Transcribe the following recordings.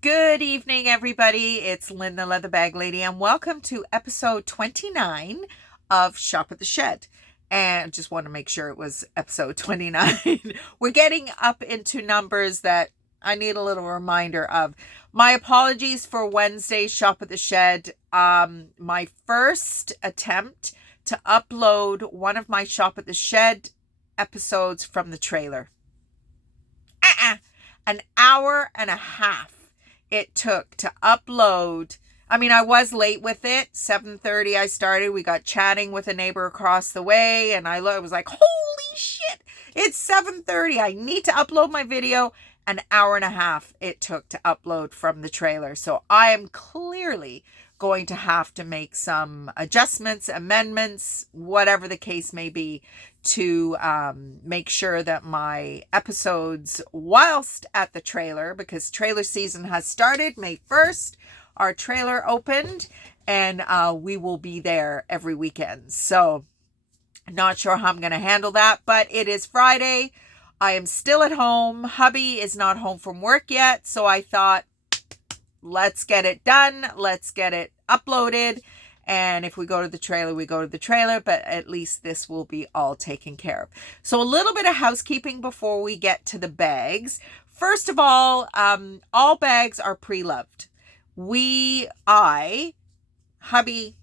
Good evening, everybody. It's Lynn, the Leather Bag Lady, and welcome to episode 29 of Shop at the Shed. And just want to make sure it was episode 29. We're getting up into numbers that I need a little reminder of. My apologies for Wednesday's Shop at the Shed. My first attempt to upload one of my Shop at the Shed episodes from the trailer. An hour and a half it took to upload. I mean, I was late with it. 7:30 I started. We got chatting with a neighbor across the way, and I was like, holy shit, it's 7:30. I need to upload my video. An hour and a half it took to upload from the trailer. So I am clearly going to have to make some adjustments, amendments, whatever the case may be, to make sure that my episodes whilst at the trailer, because trailer season has started May 1st, our trailer opened, and we will be there every weekend. So not sure how I'm going to handle that, but it is Friday. I am still at home. Hubby is not home from work yet, so I thought, let's get it done. Let's get it uploaded. And if we go to the trailer, we go to the trailer, but at least this will be all taken care of. So a little bit of housekeeping before we get to the bags. First of all bags are pre-loved. Hubby,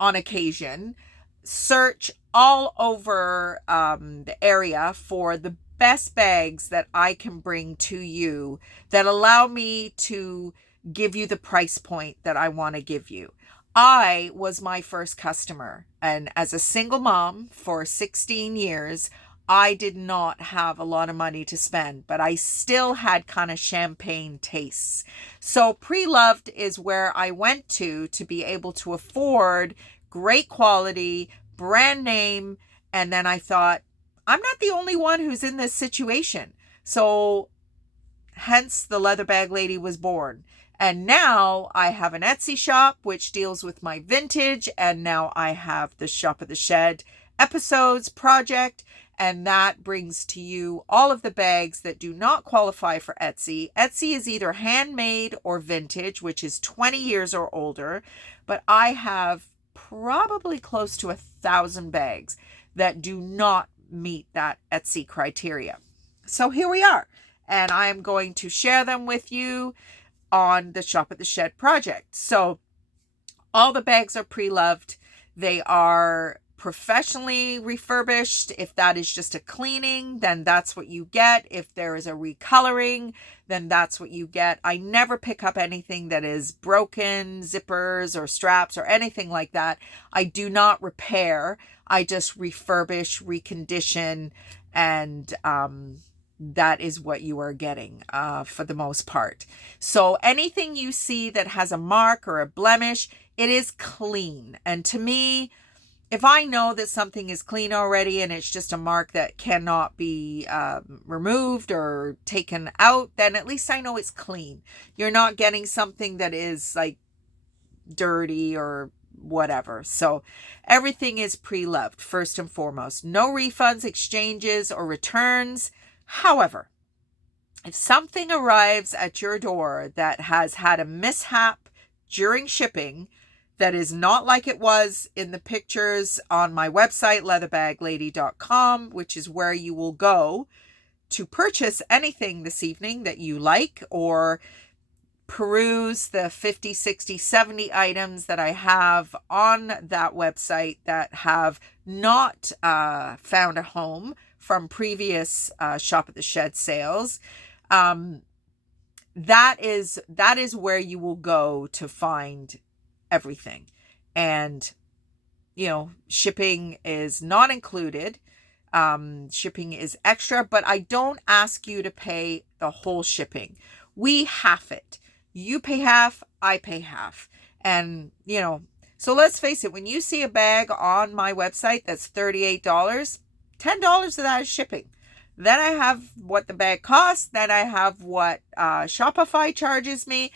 on occasion, search all over the area for the best bags that I can bring to you that allow me to give you the price point that I want to give you. I was my first customer, and as a single mom for 16 years, I did not have a lot of money to spend, but I still had kind of champagne tastes. So pre-loved is where I went to be able to afford great quality, brand name, and then I thought, I'm not the only one who's in this situation. So hence the Leather Bag Lady was born. And now I have an Etsy shop which deals with my vintage, and now I have the Shop at the Shed episodes project, and that brings to you all of the bags that do not qualify for Etsy. Etsy is either handmade or vintage, which is 20 years or older, but I have probably close to 1,000 bags that do not meet that Etsy criteria. So here we are, and I am going to share them with you on the Shop at the Shed project. So all the bags are pre-loved. They are professionally refurbished. If that is just a cleaning, then that's what you get. If there is a recoloring, then that's what you get. I never pick up anything that is broken, zippers or straps or anything like that. I do not repair. I just refurbish, recondition, and that is what you are getting for the most part. So anything you see that has a mark or a blemish, it is clean. And to me, if I know that something is clean already and it's just a mark that cannot be removed or taken out, then at least I know it's clean. You're not getting something that is like dirty or whatever. So everything is pre-loved first and foremost. No refunds, exchanges, or returns. However, if something arrives at your door that has had a mishap during shipping that is not like it was in the pictures on my website, leatherbag.lady.com, which is where you will go to purchase anything this evening that you like, or peruse the 50, 60, 70 items that I have on that website that have not found a home from previous Shop at the Shed sales. That is where you will go to find everything. And shipping is not included. Shipping is extra, but I don't ask you to pay the whole shipping. We half it. You pay half, I pay half. And so let's face it, when you see a bag on my website that's $38, $10 of that is shipping. Then I have what the bag costs. Then I have what Shopify charges me.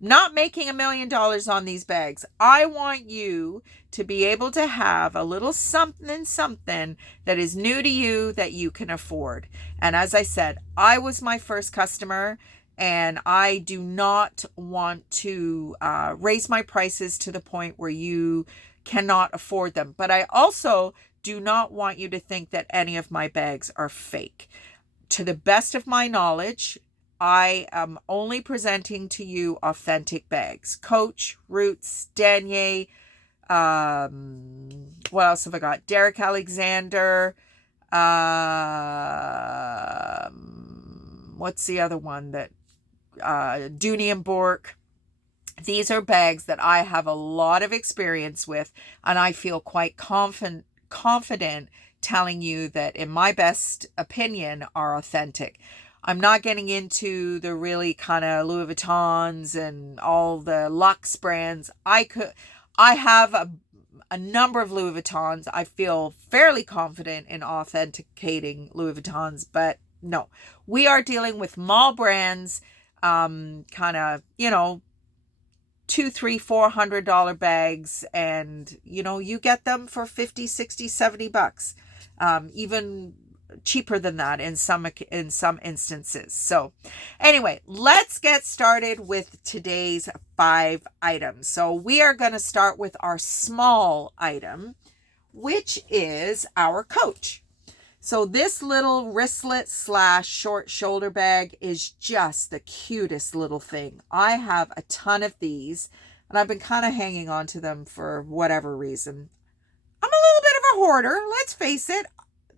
Not making $1 million on these bags. I want you to be able to have a little something that is new to you that you can afford. And as I said, I was my first customer, And I do not want to raise my prices to the point where you cannot afford them. But I also do not want you to think that any of my bags are fake. To the best of my knowledge, I am only presenting to you authentic bags. Coach, Roots, Danier, what else have I got? Derek Alexander, what's the other one that Dooney and Bork. These are bags that I have a lot of experience with, and I feel quite confident telling you that, in my best opinion, are authentic. I'm not getting into the really kind of Louis Vuittons and all the luxe brands. I have a number of Louis Vuittons. I feel fairly confident in authenticating Louis Vuittons, but no, we are dealing with mall brands, kind of, $200, $300, $400 bags, and you get them for 50, 60, $70, even cheaper than that in some instances. So anyway, let's get started with today's 5 items. So we are going to start with our small item, which is our Coach. So this little wristlet / short shoulder bag is just the cutest little thing. I have a ton of these, and I've been kind of hanging on to them for whatever reason. I'm a little bit of a hoarder, let's face it.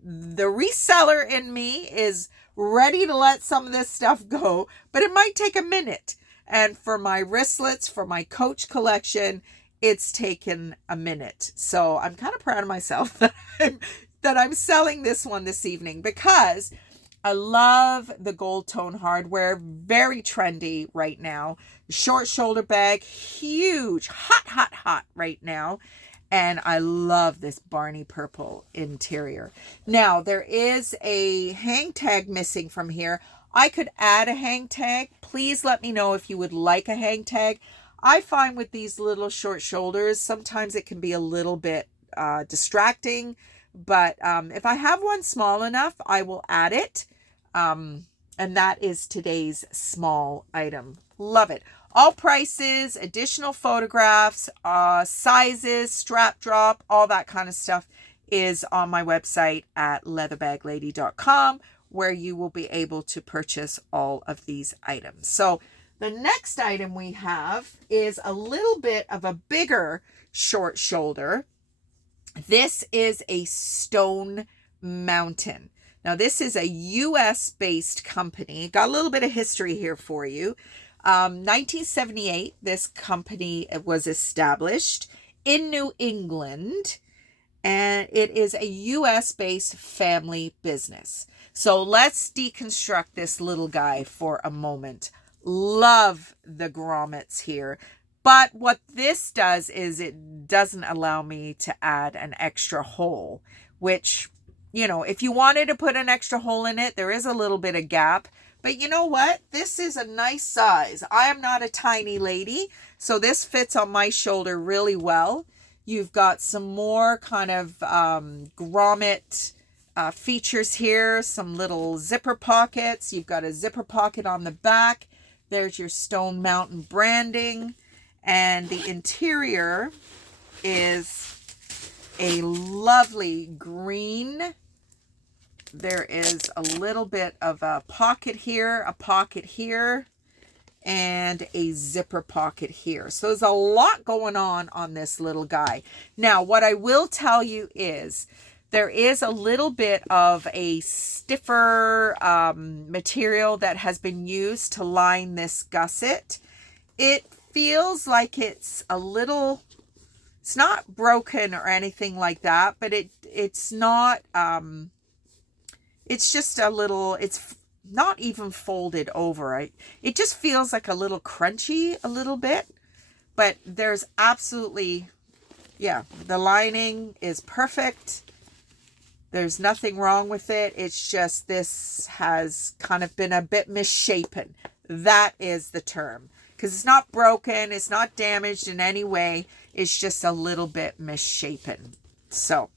The reseller in me is ready to let some of this stuff go, but it might take a minute. And for my wristlets, for my Coach collection, it's taken a minute. So I'm kind of proud of myself that I'm selling this one this evening, because I love the gold tone hardware. Very trendy right now. Short shoulder bag, huge, hot right now. And I love this Barney purple interior. Now, there is a hang tag missing from here. I could add a hang tag. Please let me know if you would like a hang tag. I find with these little short shoulders, sometimes it can be a little bit distracting. But if I have one small enough, I will add it. And that is today's small item. Love it. All prices, additional photographs, sizes, strap drop, all that kind of stuff is on my website at leatherbagLady.com, where you will be able to purchase all of these items. So the next item we have is a little bit of a bigger short shoulder. This is a Stone Mountain. Now, this is a U.S.-based company. Got a little bit of history here for you. 1978, this company was established in New England, and it is a U.S.-based family business. So let's deconstruct this little guy for a moment. Love the grommets here. But what this does is it doesn't allow me to add an extra hole, which, if you wanted to put an extra hole in it, there is a little bit of gap. But you know what? This is a nice size. I am not a tiny lady, so this fits on my shoulder really well. You've got some more kind of grommet features here, some little zipper pockets. You've got a zipper pocket on the back. There's your Stone Mountain branding. And the interior is a lovely green. There is a little bit of a pocket here, and a zipper pocket here. So there's a lot going on this little guy. Now, what I will tell you is there is a little bit of a stiffer material that has been used to line this gusset. It feels like it's a little, it's not broken or anything like that, but it's not, it's just a little, it's not even folded over. It just feels like a little crunchy a little bit, but there's absolutely, the lining is perfect. There's nothing wrong with it. It's just this has kind of been a bit misshapen. That is the term. Because it's not broken, it's not damaged in any way. It's just a little bit misshapen. So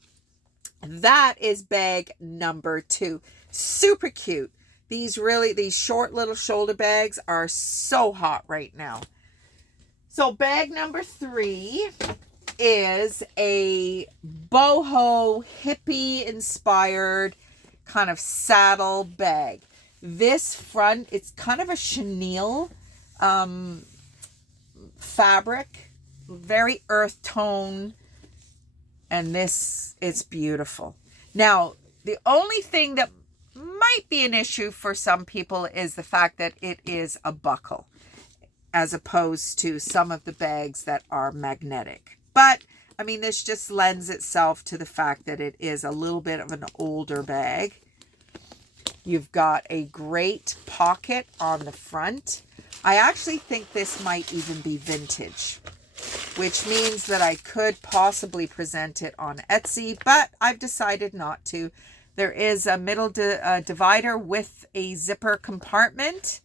that is bag number 2. Super cute. These short little shoulder bags are so hot right now. So bag number 3 is a Boho Hippie inspired kind of saddle bag. This front, it's kind of a chenille fabric, very earth tone, and it's beautiful. Now, the only thing that might be an issue for some people is the fact that it is a buckle, as opposed to some of the bags that are magnetic. But I mean, this just lends itself to the fact that it is a little bit of an older bag. You've got a great pocket on the front. I actually think this might even be vintage, which means that I could possibly present it on Etsy, but I've decided not to. There is a middle divider with a zipper compartment,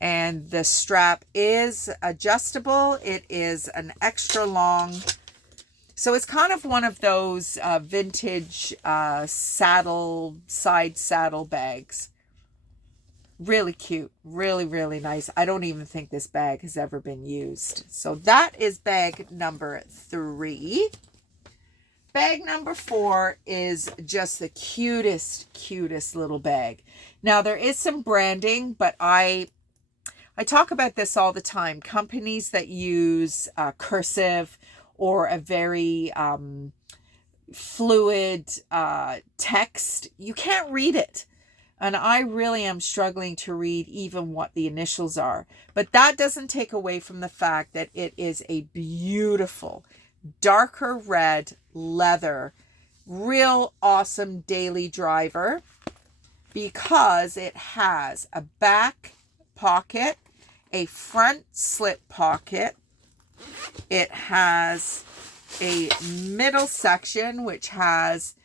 and the strap is adjustable. It is an extra long, so it's kind of one of those vintage side saddle bags. Really cute, really, really nice. I don't even think this bag has ever been used. So that is bag number 3. Bag number 4 is just the cutest little bag. Now, there is some branding, but I talk about this all the time. Companies that use cursive or a very fluid text, you can't read it. And I really am struggling to read even what the initials are. But that doesn't take away from the fact that it is a beautiful, darker red leather, real awesome daily driver, because it has a back pocket, a front slip pocket. It has a middle section which has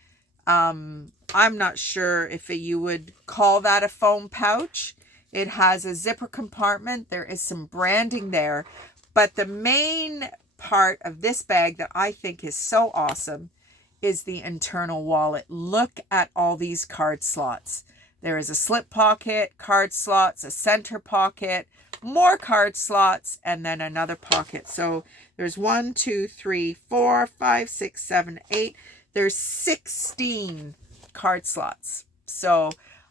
I'm not sure if you would call that a foam pouch. It has a zipper compartment. There is some branding there. But the main part of this bag that I think is so awesome is the internal wallet. Look at all these card slots. There is a slip pocket, card slots, a center pocket, more card slots, and then another pocket. So there's 1, 2, 3, 4, 5, 6, 7, 8. There's 16 card slots. So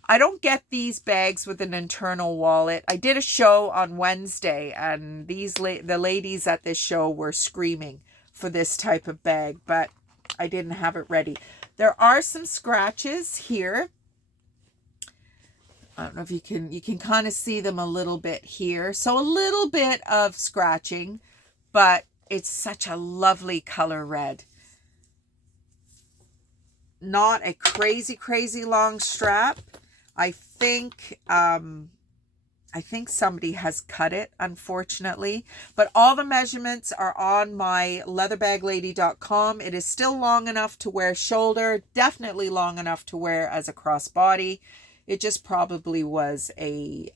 I don't get these bags with an internal wallet. I did a show on Wednesday, and the ladies at this show were screaming for this type of bag, but I didn't have it ready. There are some scratches here. I don't know if you can kind of see them a little bit here. So a little bit of scratching, but it's such a lovely color red. Not a crazy long strap. I think somebody has cut it, unfortunately, but all the measurements are on my leatherbag-lady.com. It is still long enough to wear shoulder, definitely long enough to wear as a crossbody. It just probably was a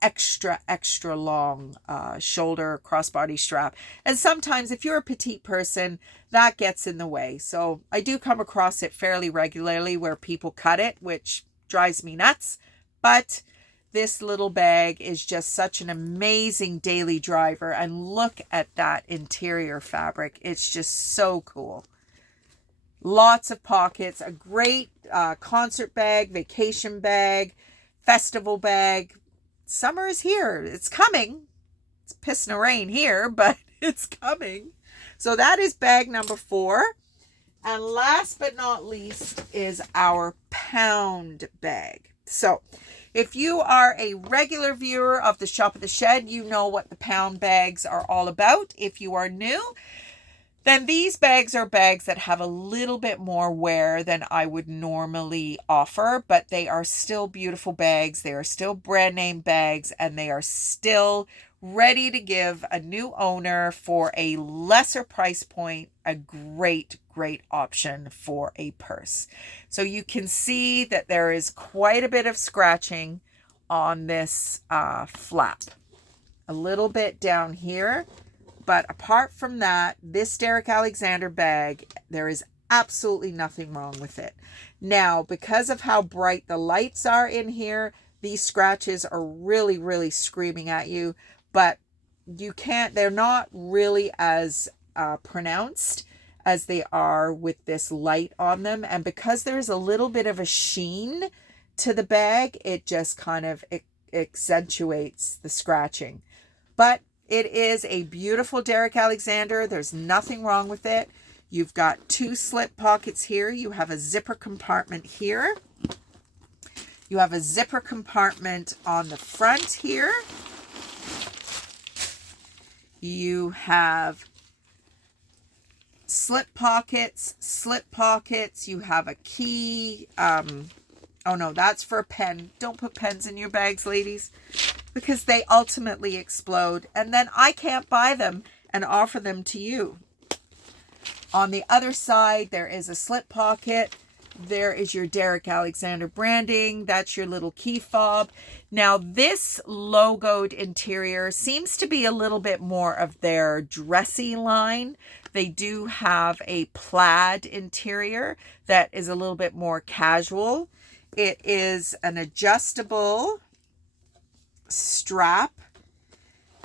extra long shoulder crossbody strap. And sometimes if you're a petite person, that gets in the way. So I do come across it fairly regularly where people cut it, which drives me nuts. But this little bag is just such an amazing daily driver. And look at that interior fabric. It's just so cool. Lots of pockets, a great concert bag, vacation bag, festival bag. Summer is here. It's coming. It's pissing rain here, but it's coming. So that is bag number 4. And last but not least is our pound bag. So if you are a regular viewer of the Shop at the Shed, you know what the pound bags are all about. If you are new, then these bags are bags that have a little bit more wear than I would normally offer, but they are still beautiful bags. They are still brand name bags, and they are still ready to give a new owner for a lesser price point a great option for a purse. So you can see that there is quite a bit of scratching on this flap. A little bit down here. But apart from that, this Derek Alexander bag, there is absolutely nothing wrong with it. Now, because of how bright the lights are in here, these scratches are really, really screaming at you, but they're not really as pronounced as they are with this light on them. And because there's a little bit of a sheen to the bag, it just kind of accentuates the scratching. But it is a beautiful Derek Alexander. There's nothing wrong with it. You've got 2 slip pockets here. You have a zipper compartment here. You have a zipper compartment on the front here. You have slip pockets. You have a key. Oh no, that's for a pen. Don't put pens in your bags, ladies, because they ultimately explode, and then I can't buy them and offer them to you. On the other side, there is a slip pocket. There is your Derek Alexander branding. That's your little key fob. Now, this logoed interior seems to be a little bit more of their dressy line. They do have a plaid interior that is a little bit more casual. It is an adjustable strap.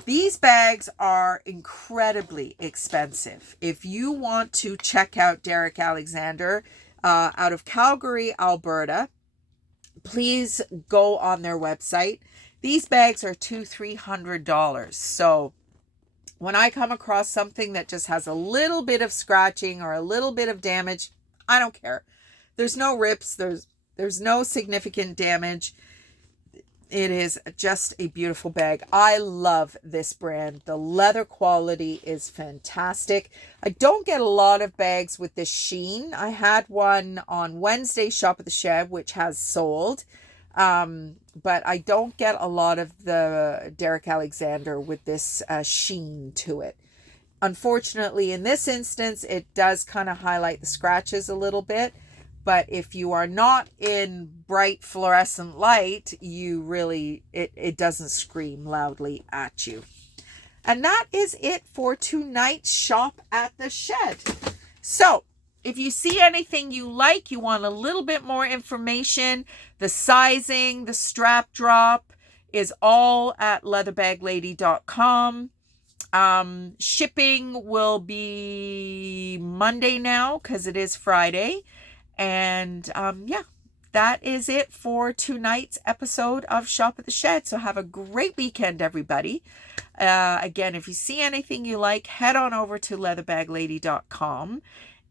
These bags are incredibly expensive. If you want to check out Derek Alexander out of Calgary, Alberta, please go on their website. These bags are $200-$300. So when I come across something that just has a little bit of scratching or a little bit of damage, I don't care. There's no rips. There's no significant damage. It is just a beautiful bag. I love this brand. The leather quality is fantastic. I don't get a lot of bags with this sheen. I had one on Wednesday Shop at the Shed, which has sold. But I don't get a lot of the Derek Alexander with this sheen to it. Unfortunately, in this instance, it does kind of highlight the scratches a little bit. But if you are not in bright fluorescent light, it doesn't scream loudly at you. And that is it for tonight's Shop at the Shed. So if you see anything you like, you want a little bit more information, the sizing, the strap drop is all at leatherbag-lady.com. Shipping will be Monday now because it is Friday. And yeah, that is it for tonight's episode of Shop at the Shed. So have a great weekend, everybody. Again, if you see anything you like, head on over to leatherbag-lady.com.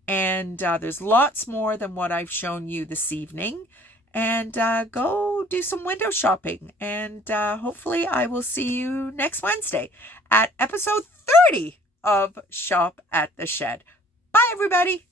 And there's lots more than what I've shown you this evening. And go do some window shopping. And hopefully I will see you next Wednesday at episode 30 of Shop at the Shed. Bye, everybody.